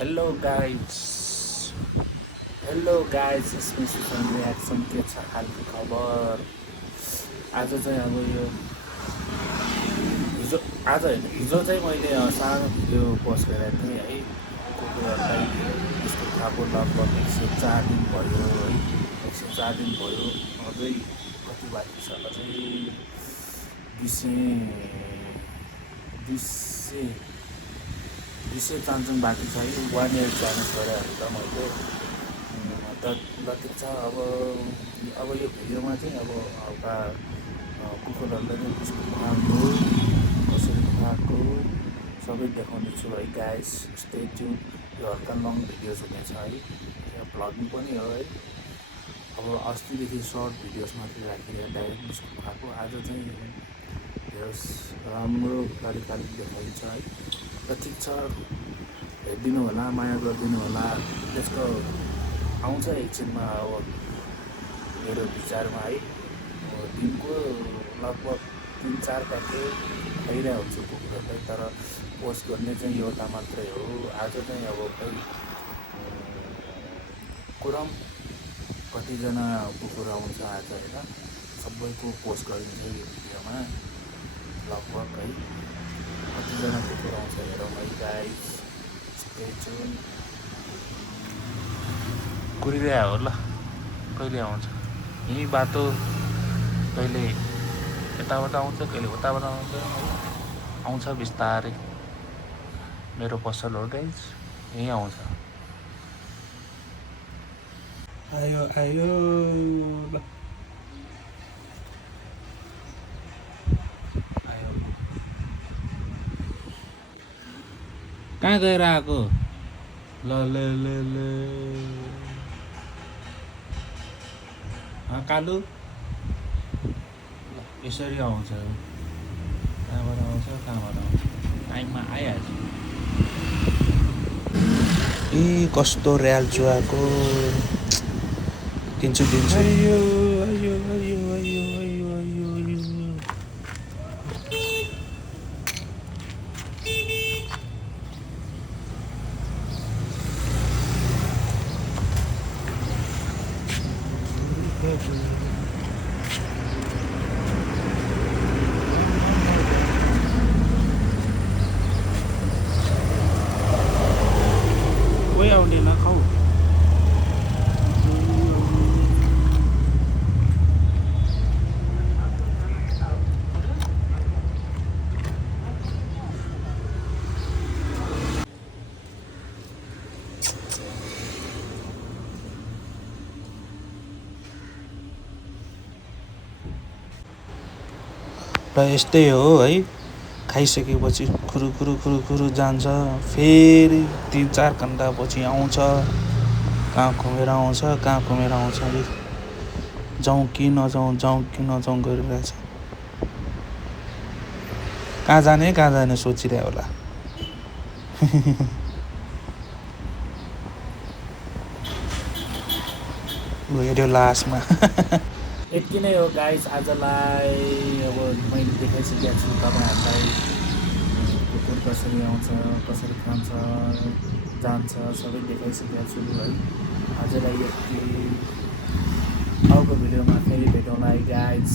Hello guys यसमा Susan reaction के छ हालको खबर। आज चाहिँ अब यो हिजो चाहिँ मैले सानो भिडियो पोस्ट गरेको थिएँ है। कुकुरहरूलाई यसको खाएको लगभग 104 दिन भयो है। 104 दिन भयो, अझै कति बाँकी छ, अझै 200 चान्चुन बाँकी छ है। 1 इयर च्यालेन्ज गरेर मैले ल ठिक छ। अब यो भिडियोमा चाहिँ अब हल्का कुकुरहरूलाई नै बिस्कुट खुवाएको, कसरी खुवाएको सबै देखाउने छु है गाइस। Stay tune. यो हल्का लङ भिडियोज हुनेछ है, भ्लगिङ पनि हो है। अब अस्तिदेखि सर्ट भिडियोज मात्रै राखेर डाइरेक्ट बिस्कुट खुवाएको, आज चाहिँ भिडियोज राम्रो तरिकाले देखाइन्छ है। र ठिक छ, हेरिदिनु होला, माया गरिदिनु होला। त्यसको आउँछ एकछिनमा अब मेरो विचारमा है। दिनको लगभग 3-4 प्याकेट खाइरहेको हुन्छु कुकुरहरूलाई, तर पोस्ट गर्ने चाहिँ एउटा मात्रै हो। आज चाहिँ अब खै कुरम कतिजना कुकुर आउँछ आज होइन, सबैको पोस्ट गरिन्छ यो भिडियोमा लगभग है। कतिजना कुकुर आउँछ हेरौँ है गाइस। Stay tune. कुरिरहेको होला, कहिले आउँछ यहीँ बाटो, कहिले यताबाट आउँछ, कहिले उताबाट आउँछ बिस्तारै। मेरो पसल हो गाइस, यहीँ आउँछ। आयो ल आयो। कहाँ गएर आएको? ल कालु यसरी आउँछ। कहाँबाट आउँछ टाइममा आइहाल्छ। ए कस्तो र्याल चुहाएको, दिन्छु कोही आउँदैन खाऊ। र यस्तै हो है, खाइसकेपछि खुरु जान्छ, फेरि 3-4 घन्टापछि आउँछ। कहाँ घुमेर आउँछ अरे, जाउँ कि नजाउँ गरिरहेछ। कहाँ जाने सोचिरह्यो होला। हेऱ्यो लास्टमा। यति नै हो गाइस आजलाई। अब मैले देखाइसकेको छु तपाईँहरूलाई कुकुर कसरी आउँछ, कसरी खान्छ, जान्छ, सबै देखाइसकेको छु है। आजलाई यति। अर्को भिडियोमा फेरि भेटौँला है गाइस।